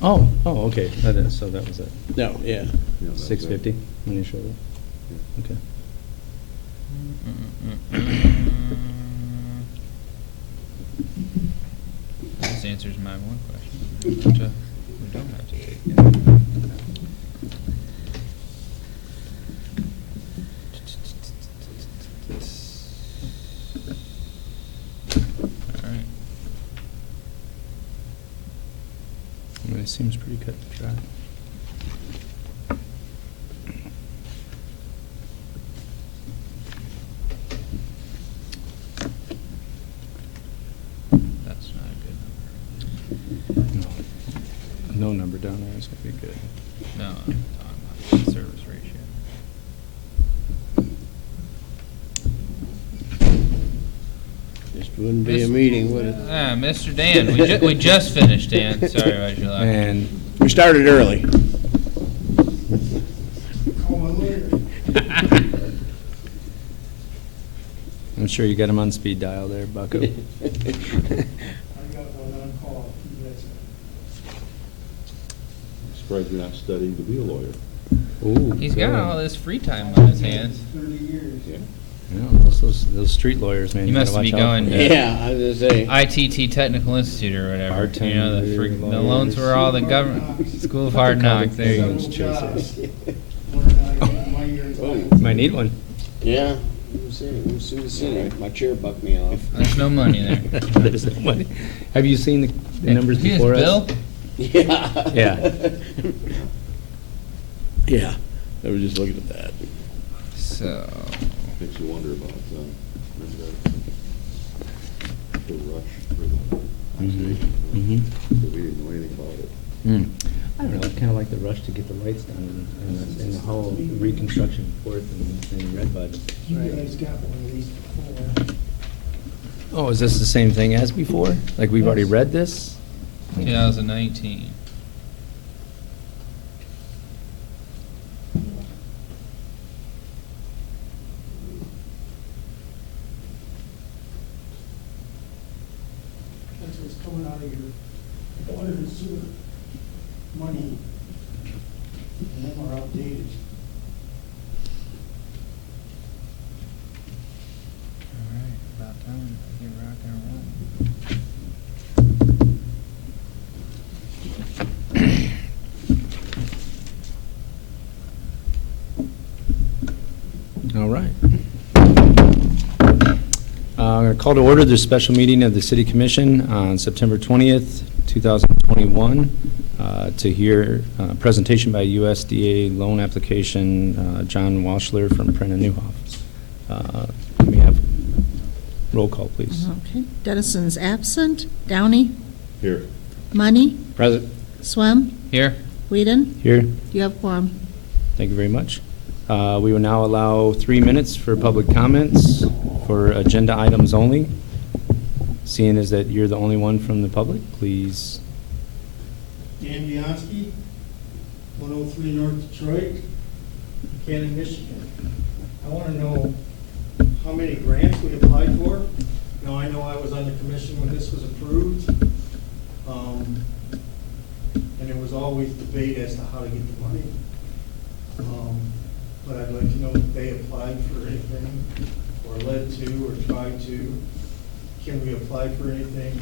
Oh, okay, that is, so that was it. No, yeah. 650 when you showed it? Okay. This answers my one question. We don't have to take it. All right. I mean, it seems pretty cut and dry. That's not a good number. No number down there is going to be good. No, I'm talking about the service ratio. Just wouldn't be a meeting, would it? Mr. Dan, we just finished, Dan. Sorry about your luck. And We started early. I'm sure you got him on speed dial there, Bucko. I got one on call. Surprised you're not studying to be a lawyer. Ooh, He's got good. all this free time on his hands. 30 years. Yeah. Yeah, those street lawyers, man. You must gotta be watch out going for to- them. Yeah, I was gonna say. ITT Technical Institute or whatever. You know, the Bartender, loans were all the government. School of Hard Knocks. There you go. Several Chasers. jobs. One or not, my years Oh. old. Might need one. Yeah. We'll see the city. My chair bucked me off. There's no money there. There's no money. Have you seen the numbers Here's before us? Bill. Yeah. Yeah. Yeah. I was just looking at that. So, Makes you wonder about, remember the rush for the vaccination? Mhm. But we didn't know anything about it. I don't know, it's kind of like the rush to get the lights done and the whole reconstruction forth in Redbud. You guys got one of these before. Oh, is this the same thing as before? Like we've already read this? 2019. That's what's coming out of your water and sewer money. And them are outdated. All right, about time to get rocking and rolling. All right. I'm going to call to order the special meeting of the City Commission on September 20th, 2021, to hear a presentation by USDA loan application, John Washler from Brennan Newhoff. Can we have roll call, please? Okay, Dennison's absent. Downey, Here. Money, Present. Swem, Here. Whedon, Here. you have quorum. Thank you very much. We will now allow 3 minutes for public comments for agenda items only. Seeing as that you're the only one from the public, please. Dan Bianski, 103 North Detroit, Buchanan, Michigan. I want to know how many grants we applied for. Now, I know I was on the commission when this was approved. And there was always debate as to how to get the money. But I'd like to know if they applied for anything, or led to, or tried to. Can we apply for anything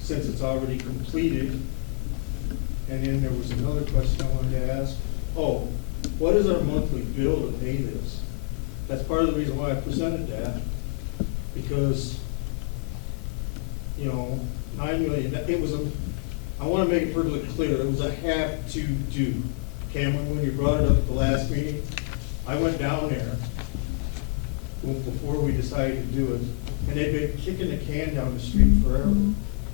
since it's already completed? And then there was another question I wanted to ask. Oh, what is our monthly bill to pay this? That's part of the reason why I presented that, because, you know, 9 million, it was a, I want to make it perfectly clear, it was a have to do. Cameron, when you brought it up at the last meeting, I went down there before we decided to do it, and they've been kicking the can down the street forever.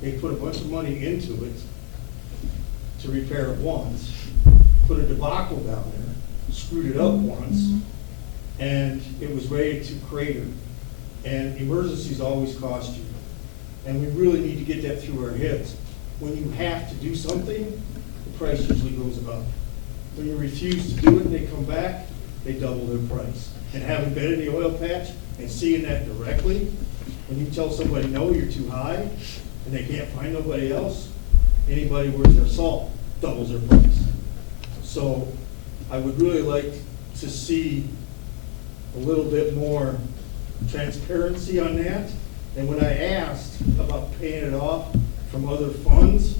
They put a bunch of money into it to repair it once, put a debacle down there, screwed it up once, and it was ready to crater. And emergencies always cost you. And we really need to get that through our heads. When you have to do something, the price usually goes up. When you refuse to do it and they come back, they double their price. And having been in the oil patch and seeing that directly, when you tell somebody, no, you're too high, and they can't find nobody else, anybody worth their salt doubles their price. So I would really like to see a little bit more transparency on that. And when I asked about paying it off from other funds,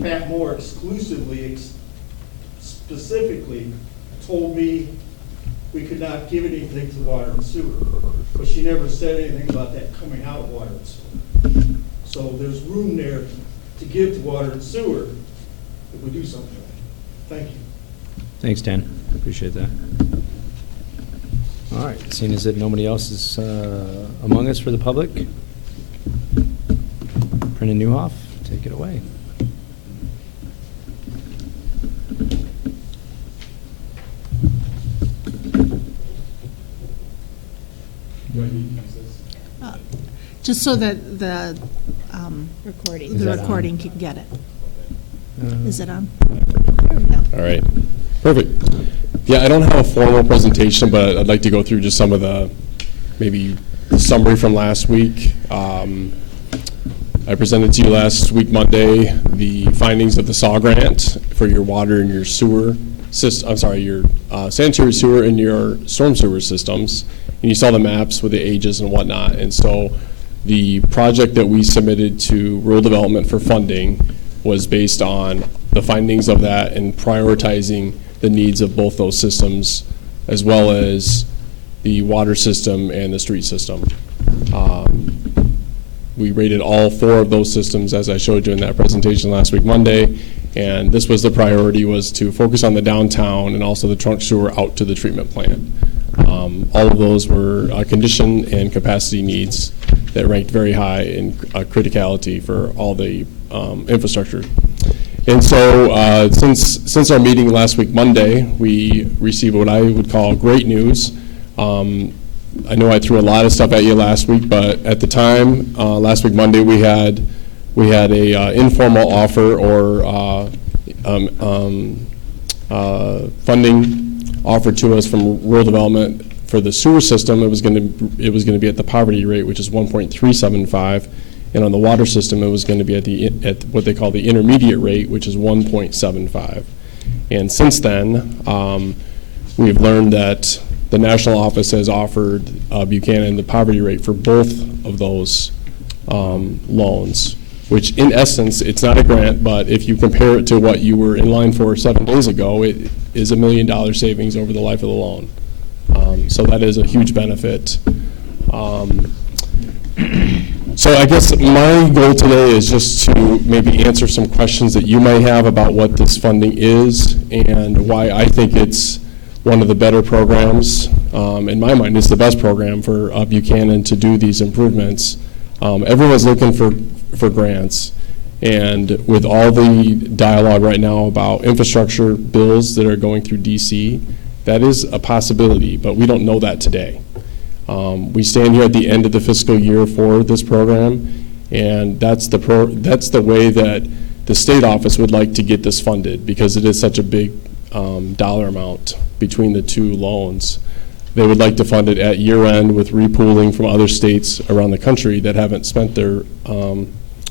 Pat Moore exclusively, specifically told me we could not give anything to water and sewer. But she never said anything about that coming out of water and sewer. So there's room there to give to water and sewer if we do something. Thank you. Thanks, Dan. Appreciate that. All right, seeing as that nobody else is among us for the public, Brendan Newhoff, take it away. Just so that the Recording. Is the that on? recording can get it. Is it on? All right, perfect. Yeah, I don't have a formal presentation, but I'd like to go through just some of the, maybe summary from last week. I presented to you last week, Monday, the findings of the SAW grant for your water and your sewer system, I'm sorry, your sanitary sewer and your storm sewer systems. And you saw the maps with the ages and whatnot. And so the project that we submitted to rural development for funding was based on the findings of that and prioritizing the needs of both those systems, as well as the water system and the street system. We rated all 4 of those systems, as I showed you in that presentation last week, Monday, and this was the priority, was to focus on the downtown and also the trunk sewer out to the treatment plant. All of those were condition and capacity needs that ranked very high in criticality for all the infrastructure. And so since our meeting last week, Monday, we received what I would call great news. I know I threw a lot of stuff at you last week, but at the time, last week, Monday, we had a informal offer or funding offered to us from rural development for the sewer system. It was going to be at the poverty rate, which is 1.375, and on the water system, it was going to be at what they call the intermediate rate, which is 1.75. And since then, we've learned that the national office has offered Buchanan the poverty rate for both of those loans, which in essence, it's not a grant, but if you compare it to what you were in line for 7 days ago, it is $1 million savings over the life of the loan. So that is a huge benefit. So I guess my goal today is just to maybe answer some questions that you may have about what this funding is and why I think it's one of the better programs. In my mind, it's the best program for Buchanan to do these improvements. Everyone's looking for grants, and with all the dialogue right now about infrastructure bills that are going through DC, that is a possibility, but we don't know that today. We stand here at the end of the fiscal year for this program, and that's the way that the state office would like to get this funded, because it is such a big dollar amount between the 2 loans. They would like to fund it at year end with repooling from other states around the country that haven't spent their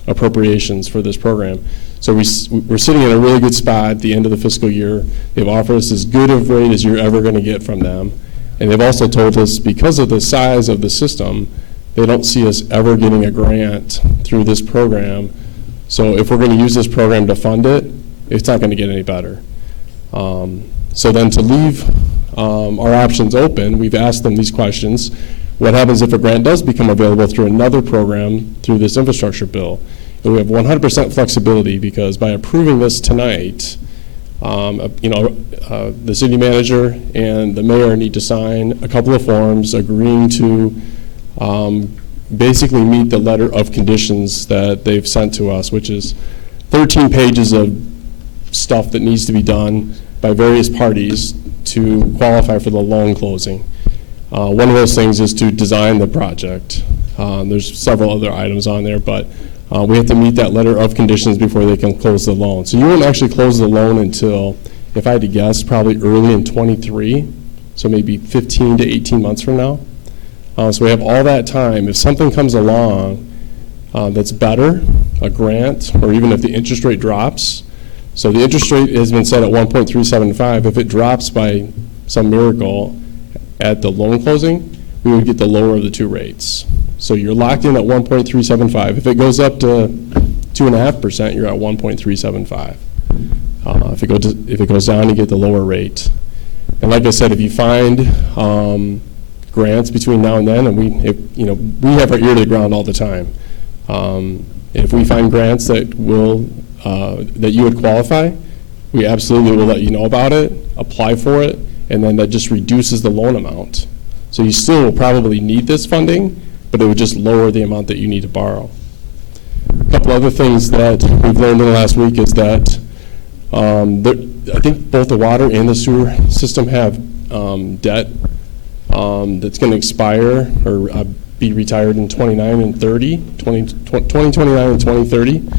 appropriations for this program. So we're sitting in a really good spot at the end of the fiscal year. They've offered us as good of rate as you're ever going to get from them. And they've also told us, because of the size of the system, they don't see us ever getting a grant through this program. So if we're going to use this program to fund it, it's not going to get any better. So then to leave our options open, we've asked them these questions. What happens if a grant does become available through another program through this infrastructure bill? And we have 100% flexibility, because by approving this tonight, the city manager and the mayor need to sign a couple of forms agreeing to basically meet the letter of conditions that they've sent to us, which is 13 pages of stuff that needs to be done by various parties to qualify for the loan closing. One of those things is to design the project. There's several other items on there, but we have to meet that letter of conditions before they can close the loan. So you won't actually close the loan until, if I had to guess, probably early in 23, so maybe 15 to 18 months from now. So we have all that time. If something comes along that's better, a grant, or even if the interest rate drops So the interest rate has been set at 1.375. If it drops by some miracle at the loan closing, we would get the lower of the two rates. So you're locked in at 1.375. If it goes up to 2.5%, you're at 1.375. If it goes down, you get the lower rate. And like I said, if you find grants between now and then, and we have our ear to the ground all the time. If we find grants that that you would qualify, we absolutely will let you know about it, apply for it, and then that just reduces the loan amount. So you still will probably need this funding, but it would just lower the amount that you need to borrow. A couple other things that we've learned in the last week is that I think both the water and the sewer system have debt that's going to expire or be retired in 2029 and 2030.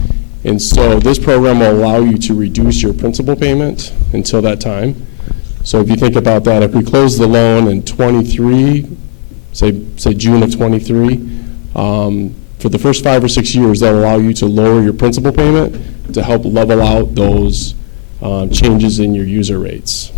And so this program will allow you to reduce your principal payment until that time. So if you think about that, if we close the loan in 23, say June of 23, for the first 5 or 6 years, that'll allow you to lower your principal payment to help level out those changes in your user rates.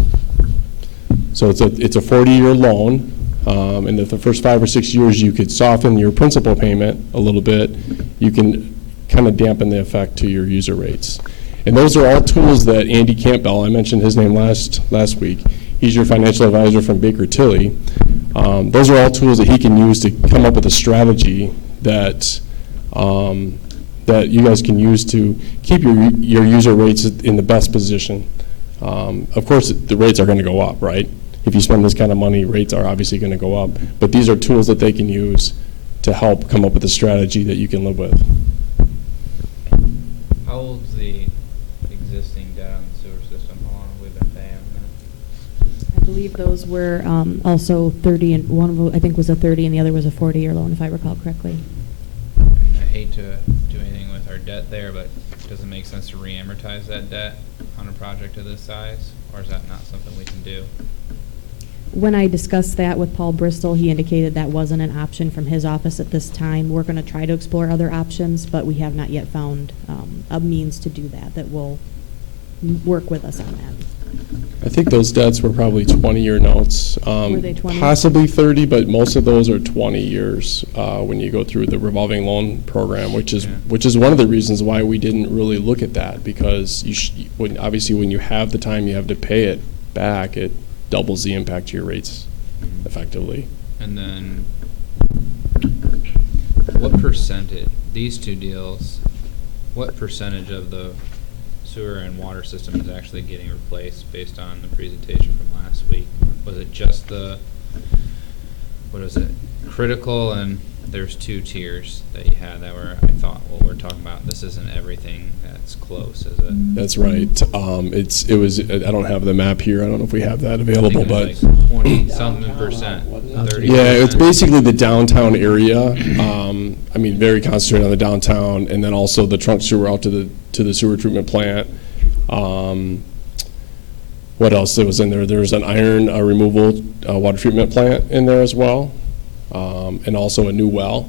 So it's a 40-year loan, and if the first 5 or 6 years you could soften your principal payment a little bit, you can kind of dampen the effect to your user rates. And those are all tools that Andy Campbell, I mentioned his name last week, he's your financial advisor from Baker Tilly. Those are all tools that he can use to come up with a strategy that you guys can use to keep your user rates in the best position. Of course, the rates are going to go up, right? If you spend this kind of money, rates are obviously going to go up. But these are tools that they can use to help come up with a strategy that you can live with. How old's the existing debt on the sewer system? How long have we been paying that? I believe those were also 30, and one of them I think was a 30 and the other was a 40-year loan, if I recall correctly. I mean, I hate to do anything with our debt there, but does it make sense to re-amortize that debt on a project of this size? Or is that not something we can do? When I discussed that with Paul Bristol, he indicated that wasn't an option from his office at this time. We're going to try to explore other options, but we have not yet found a means to do that will work with us on that. I think those debts were probably 20-year notes. Were they 20? Possibly 30, but most of those are 20 years when you go through the revolving loan program, which is one of the reasons why we didn't really look at that, because obviously when you have the time you have to pay it back, it doubles the impact to your rates effectively. And then what percentage, these two deals, what percentage of the sewer and water system is actually getting replaced based on the presentation from last week? Was it just critical, and there's 2 tiers that you had that were, I thought, well, we're talking about, this isn't everything that's close, is it? That's right. It was. I don't have the map here. I don't know if we have that available, but Like 20-something percent, 30%. yeah, it's basically the downtown area. I mean, very concentrated on the downtown, and then also the trunk sewer out to the sewer treatment plant. What else was in there? There's an iron removal water treatment plant in there as well, and also a new well.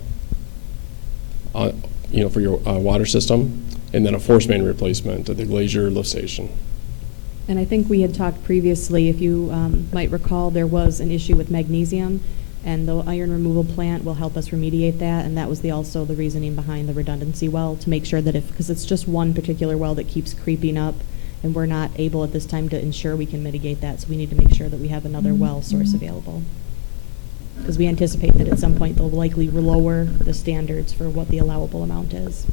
For your water system, and then a force main replacement at the Glacier lift station. And I think we had talked previously, if you might recall, there was an issue with magnesium, and the iron removal plant will help us remediate that, and that was also the reasoning behind the redundancy well, to make sure that because it's just one particular well that keeps creeping up, and we're not able at this time to ensure we can mitigate that, so we need to make sure that we have another well source available. Because we anticipate that at some point they'll likely lower the standards for what the allowable amount is.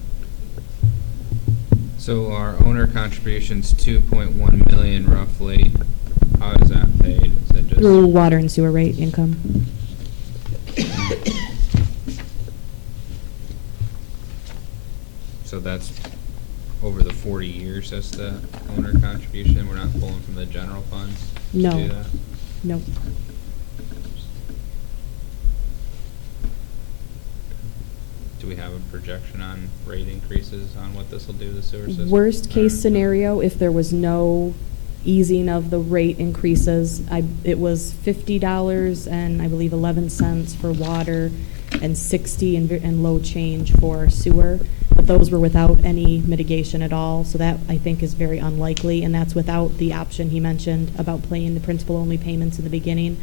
So our owner contribution's 2.1 million roughly. How is that paid? Is it just Through water and sewer rate income. So that's over the 40 years, that's the owner contribution? We're not pulling from the general funds to No. do that? Nope. Do we have a projection on rate increases on what this will do to the sewer system? Worst case Or- scenario, if there was no easing of the rate increases, it was $50 and I believe 11 cents for water and 60 and low change for sewer. But those were without any mitigation at all, so that I think is very unlikely, and that's without the option he mentioned about paying the principal-only payments in the beginning.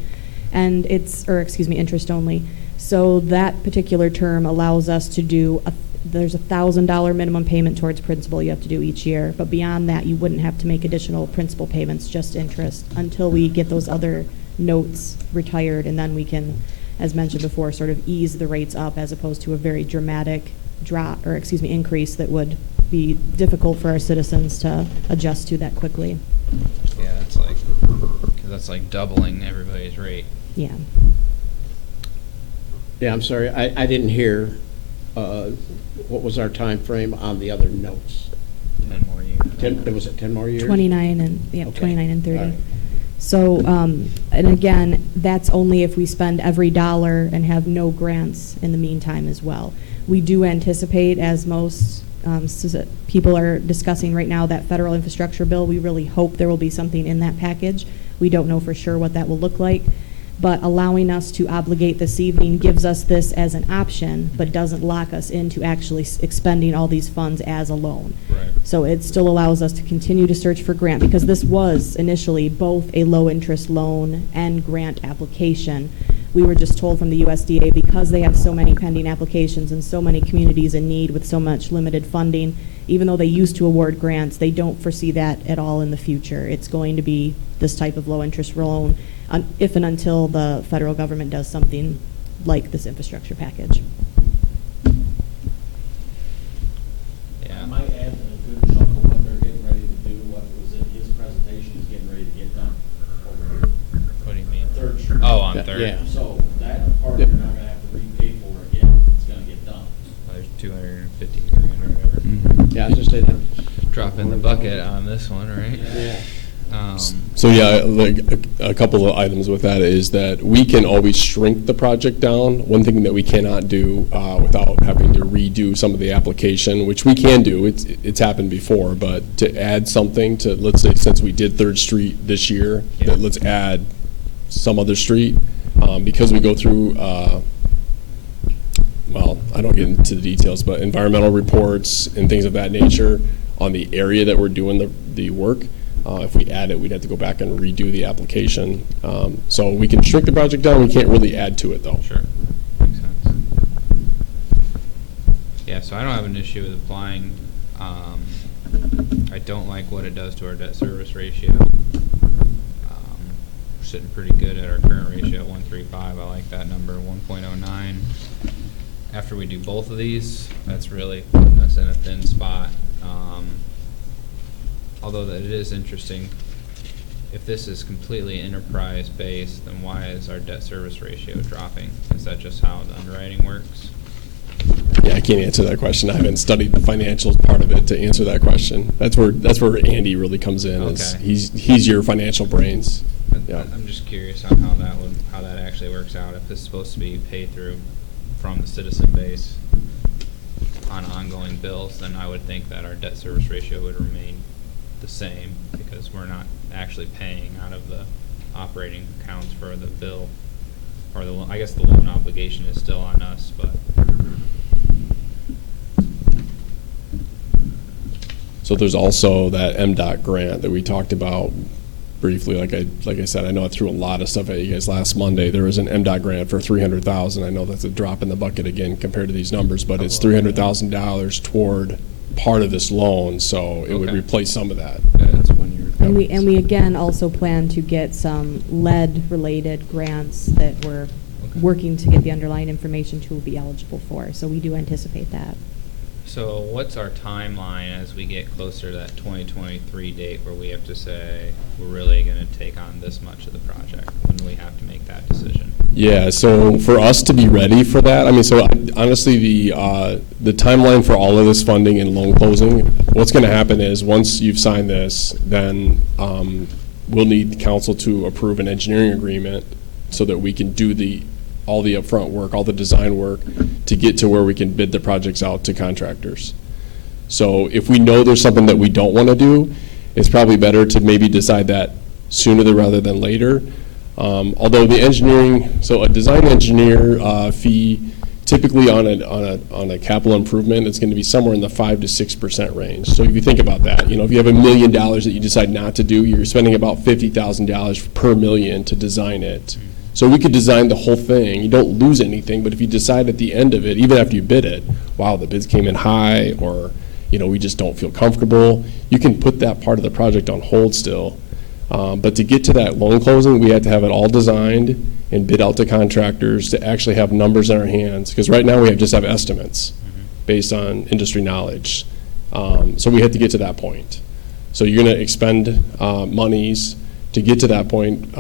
And interest only. So that particular term allows us to do, there's a $1,000 minimum payment towards principal you have to do each year, but beyond that, you wouldn't have to make additional principal payments, just interest, until we get those other notes retired, and then we can, as mentioned before, sort of ease the rates up as opposed to a very dramatic increase that would be difficult for our citizens to adjust to that quickly. Yeah, that's like doubling everybody's rate. Yeah. Yeah, I'm sorry, I didn't hear, what was our time frame on the other notes? 10 more years. Was it 10 more years? 29 and, yeah, Okay. 29 and 30. All right. So, and again, that's only if we spend every dollar and have no grants in the meantime as well. We do anticipate, as most people are discussing right now, that federal infrastructure bill. We really hope there will be something in that package. We don't know for sure what that will look like. But allowing us to obligate this evening gives us this as an option, but doesn't lock us into actually expending all these funds as a loan. Right. So it still allows us to continue to search for grant, because this was initially both a low-interest loan and grant application. We were just told from the USDA, because they have so many pending applications and so many communities in need with so much limited funding, even though they used to award grants, they don't foresee that at all in the future. It's going to be this type of low-interest loan if and until the federal government does something like this infrastructure package. Yeah. I might add that a good chunk of what they're getting ready to do, what was in his presentation, is getting ready to get done over here. What do you mean? Third Street. Oh, on Yeah, Third. yeah. So that part you're not gonna have to repay for again, it's gonna get done. There's 250 grand or whatever. Yeah, I was just saying that. Drop in the bucket on this one, right? Yeah. So yeah, like a couple of items with that is that we can always shrink the project down. One thing that we cannot do without having to redo some of the application, which we can do, it's happened before, but to add something to, let's say, since we did Third Street this year, Yeah. that let's add some other street, because we go through, well, I don't get into the details, but environmental reports and things of that nature on the area that we're doing the work. If we add it, we'd have to go back and redo the application. So we can shrink the project down, we can't really add to it, though. Sure. Makes sense. Yeah, so I don't have an issue with applying. I don't like what it does to our debt service ratio. We're sitting pretty good at our current ratio at 1.35. I like that number, 1.09. After we do both of these, that's really putting us in a thin spot. Although that it is interesting, if this is completely enterprise-based, then why is our debt service ratio dropping? Is that just how the underwriting works? Yeah, I can't answer that question. I haven't studied the financials part of it to answer that question. That's where Andy really comes in. Is Okay. he's your financial brains. Yeah. I'm just curious on how that actually works out. If this is supposed to be paid through from the citizen base on ongoing bills, then I would think that our debt service ratio would remain the same, because we're not actually paying out of the operating accounts for the bill, or I guess the loan obligation is still on us, but. So there's also that MDOT grant that we talked about briefly. Like I said, I know I threw a lot of stuff at you guys last Monday. There was an MDOT grant for $300,000. I know that's a drop in the bucket again compared to these numbers, but it's $300,000 toward part of this loan, so it would Okay. replace some of that. That's 1 year. And we again also plan to get some lead-related grants that we're Okay. working to get the underlying information to be eligible for. So we do anticipate that. So what's our timeline as we get closer to that 2023 date where we have to say we're really going to take on this much of the project? When do we have to make that decision? Yeah, so for us to be ready for that, I mean, so honestly, the timeline for all of this funding and loan closing, what's going to happen is once you've signed this, then we'll need the council to approve an engineering agreement so that we can do all the upfront work, all the design work, to get to where we can bid the projects out to contractors. So if we know there's something that we don't want to do, it's probably better to maybe decide that sooner rather than later. Although the engineering, so a design engineer fee typically on a capital improvement, it's going to be somewhere in the 5 to 6% range. So if you think about that, if you have $1 million that you decide not to do, you're spending about $50,000 per million to design it. So we could design the whole thing. You don't lose anything, but if you decide at the end of it, even after you bid it, wow, the bids came in high, or we just don't feel comfortable, you can put that part of the project on hold still. But to get to that loan closing, we had to have it all designed and bid out to contractors to actually have numbers in our hands. Because right now we just have estimates based on industry knowledge. So we had to get to that point. So you're going to expend monies to get to that point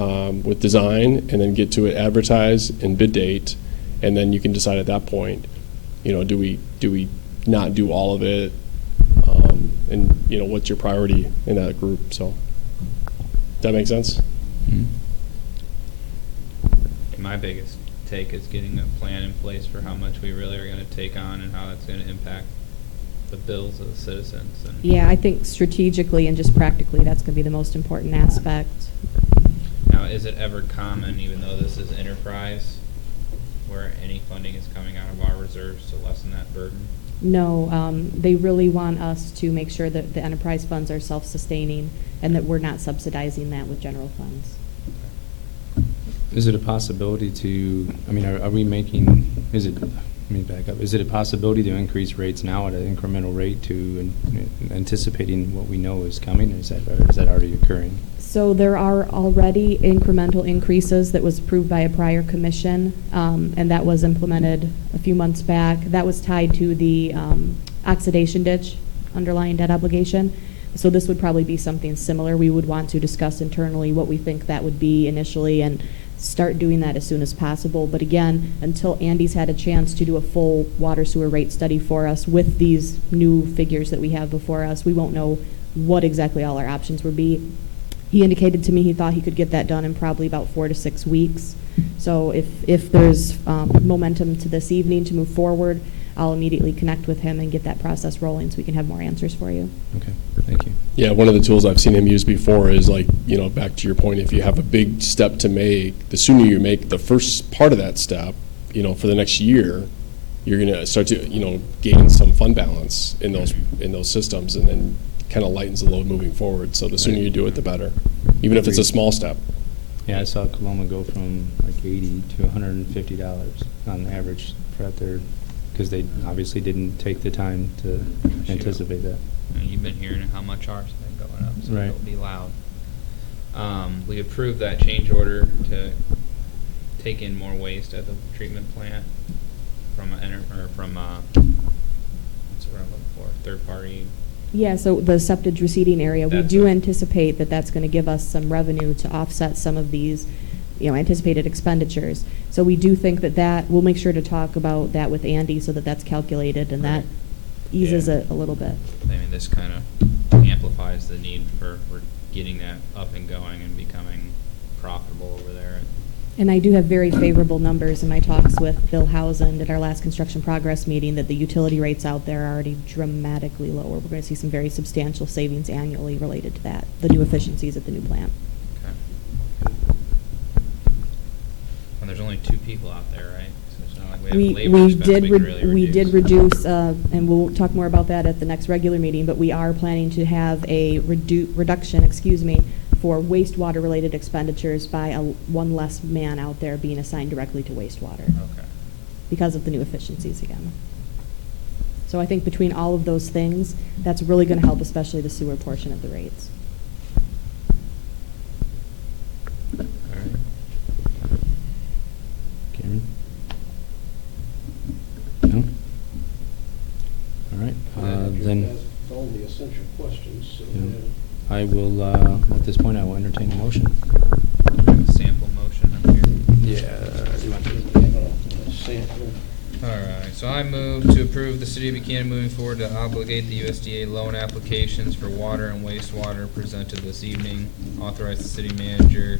with design, and then get to it, advertise, and bid date, and then you can decide at that point, do we not do all of it, and what's your priority in that group? So, does that make sense? Mhm. My biggest take is getting a plan in place for how much we really are going to take on and how that's going to impact the bills of the citizens. And Yeah, I think strategically and just practically, that's going to be the most important aspect. now, is it ever common, even though this is enterprise, where any funding is coming out of our reserves to lessen that burden? No, they really want us to make sure that the enterprise funds are self-sustaining and that we're not subsidizing that with general funds. Is it a possibility to, are we making, let me back up. Is it a possibility to increase rates now at an incremental rate to anticipating what we know is coming? Or is that already occurring? So there are already incremental increases that was approved by a prior commission, and that was implemented a few months back. That was tied to the oxidation ditch underlying debt obligation. So this would probably be something similar. We would want to discuss internally what we think that would be initially and start doing that as soon as possible. But again, until Andy's had a chance to do a full water sewer rate study for us with these new figures that we have before us, we won't know what exactly all our options would be. He indicated to me he thought he could get that done in probably about 4 to 6 weeks. So if there's momentum to this evening to move forward, I'll immediately connect with him and get that process rolling so we can have more answers for you. Okay, thank you. Yeah, one of the tools I've seen him use before is back to your point, if you have a big step to make, the sooner you make the first part of that step, for the next year, you're going to start to, gain some fund balance in those systems, and then kind of lightens the load moving forward. So the sooner you do it, the better, even if it's a small step. Yeah, I saw Coloma go from like $80 to $150 on average for out there, because they obviously didn't take the time to anticipate that. And you've been hearing how much ours has been going up, so Right. it'll be loud. We approved that change order to take in more waste at the treatment plant from what's the word I'm looking for? Third party. Yeah, so the septic receiving area, we That's do it. anticipate that that's going to give us some revenue to offset some of these, anticipated expenditures. So we do think that we'll make sure to talk about that with Andy so that that's calculated and that eases Yeah. it a little bit. This kind of amplifies the need for getting that up and going and becoming profitable over there. And I do have very favorable numbers in my talks with Bill Housen at our last construction progress meeting that the utility rates out there are already dramatically lower. We're going to see some very substantial savings annually related to that, the new efficiencies at the new plant. Okay. And there's only 2 people out there, right? So it's not like we have labor We expense we can really we did reduce. reduce, and we'll talk more about that at the next regular meeting, but we are planning to have a reduction, for wastewater-related expenditures by one less man out there being assigned directly to wastewater Okay. because of the new efficiencies again. So I think between all of those things, that's really going to help, especially the sewer portion of the rates. All right. Cameron? No? All right, then That's all the essential questions. So Yeah. I will, at this point, I will entertain a motion. We have a sample motion up here. Yeah. we have a sample. All right, so I move to approve the City of Buchanan moving forward to obligate the USDA loan applications for water and wastewater presented this evening. Authorize the city manager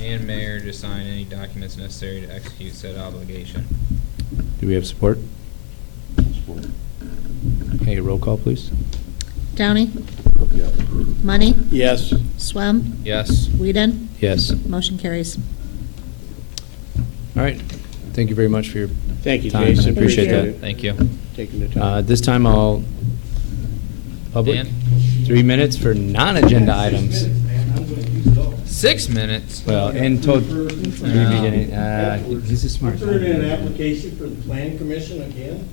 and mayor to sign any documents necessary to execute said obligation. Do we have support? Okay, roll call, please. Downey? Yeah. Money? Yes. Swam? Yes. Whedon? Yes. Motion carries. All right. Thank you very much for your Thank you, time. I Jason. appreciate Thank that. you. Thank you. Taking the time. This time I'll, public, Dan? 3 minutes for non-agenda items. 6 minutes, man, I'm gonna use it all. 6 minutes. Well, in total, beginning, he's a I'm smart turning in an guy. application for the plan commission again,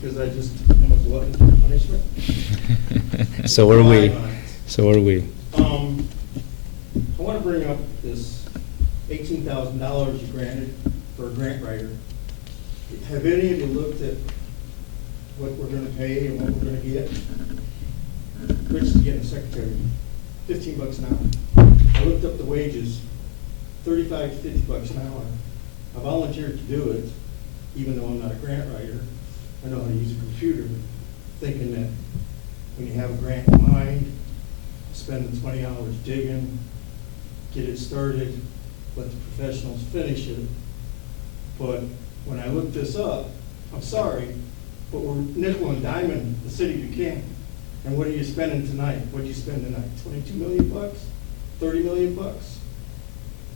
because I just, am a glutton for punishment. So are we. So are we. I want to bring up this $18,000 you granted for a grant writer. Have any of you looked at what we're going to pay and what we're going to get? Rich is getting a secretary, $15 an hour. I looked up the wages, $35 to $50 an hour. I volunteered to do it, even though I'm not a grant writer. I know how to use a computer, thinking that when you have a grant in mind, spend the 20 hours digging, get it started, let the professionals finish it. But when I looked this up, I'm sorry, but we're nickel and diming the city of Buchanan. And what are you spending tonight? What did you spend tonight? 22 million bucks? 30 million bucks?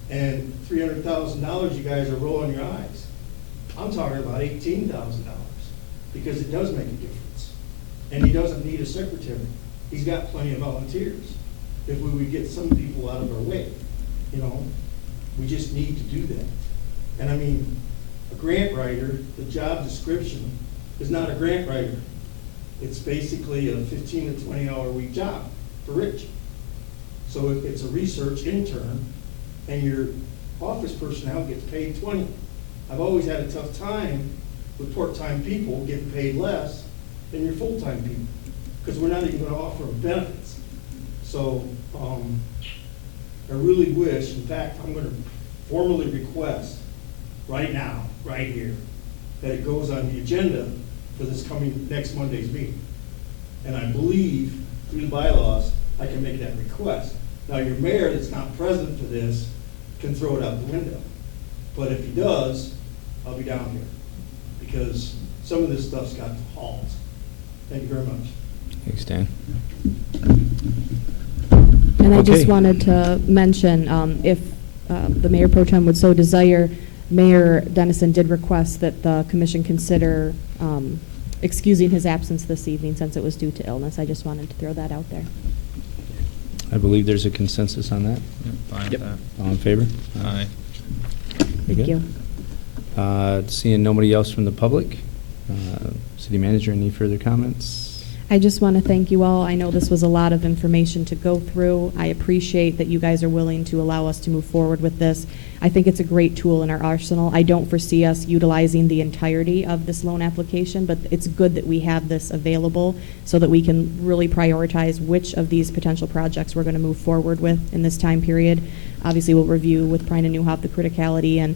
And $300,000, you guys are rolling your eyes. I'm talking about $18,000, because it does make a difference. And he doesn't need a secretary. He's got plenty of volunteers. If we would get some people out of our way, you know, we just need to do that. And I mean, a grant writer, the job description is not a grant writer. It's basically a 15 to 20 hour week job for Rich. So it's a research intern, and your office personnel gets paid 20. I've always had a tough time with part-time people getting paid less than your full-time people, because we're not even going to offer them benefits. So I really wish, in fact, I'm going to formally request right now, right here, that it goes on the agenda for this coming next Monday's meeting. And I believe through the bylaws, I can make that request. Now, your mayor that's not present for this can throw it out the window. But if he does, I'll be down here, because some of this stuff's got to halt. Thank you very much. Thanks, Dan. And I just Okay. wanted to mention, if the mayor pro tem would so desire, Mayor Dennison did request that the commission consider excusing his absence this evening since it was due to illness. I just wanted to throw that out there. I believe there's a consensus on that. Yeah, fine with Yep. that. All in favor? Aye. Very Thank good. you. Seeing nobody else from the public, city manager, any further comments? I just want to thank you all. I know this was a lot of information to go through. I appreciate that you guys are willing to allow us to move forward with this. I think it's a great tool in our arsenal. I don't foresee us utilizing the entirety of this loan application, but it's good that we have this available so that we can really prioritize which of these potential projects we're going to move forward with in this time period. Obviously, we'll review with Prine and Newhoff the criticality and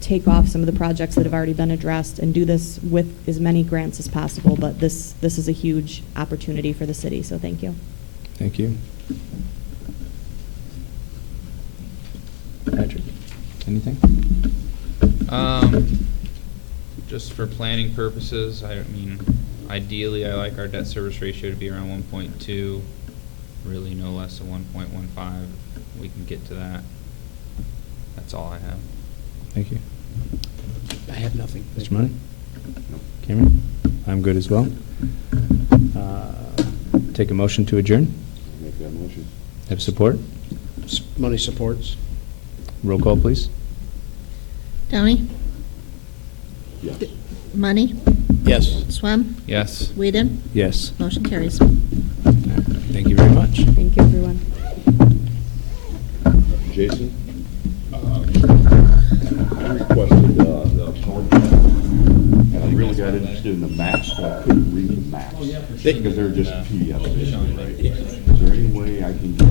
take off some of the projects that have already been addressed and do this with as many grants as possible. But this is a huge opportunity for the city, so thank you. Thank you. Patrick, anything? Just for planning purposes, I mean, ideally, I like our debt service ratio to be around 1.2, really no less than 1.15. We can get to that. That's all I have. Thank you. I have nothing. Mr. Money? Cameron? I'm good as well. Take a motion to adjourn. Make that motion. Have support? Money supports. Roll call, please. Downey? Yes. Money? Yes. Swam? Yes. Whedon? Yes. Motion carries. Thank you very much. Thank you, everyone. Jason? I requested the power plant, and I really got interested in the maps, but I couldn't read the maps. Because they're just PDF vision, right? Is there any way I can get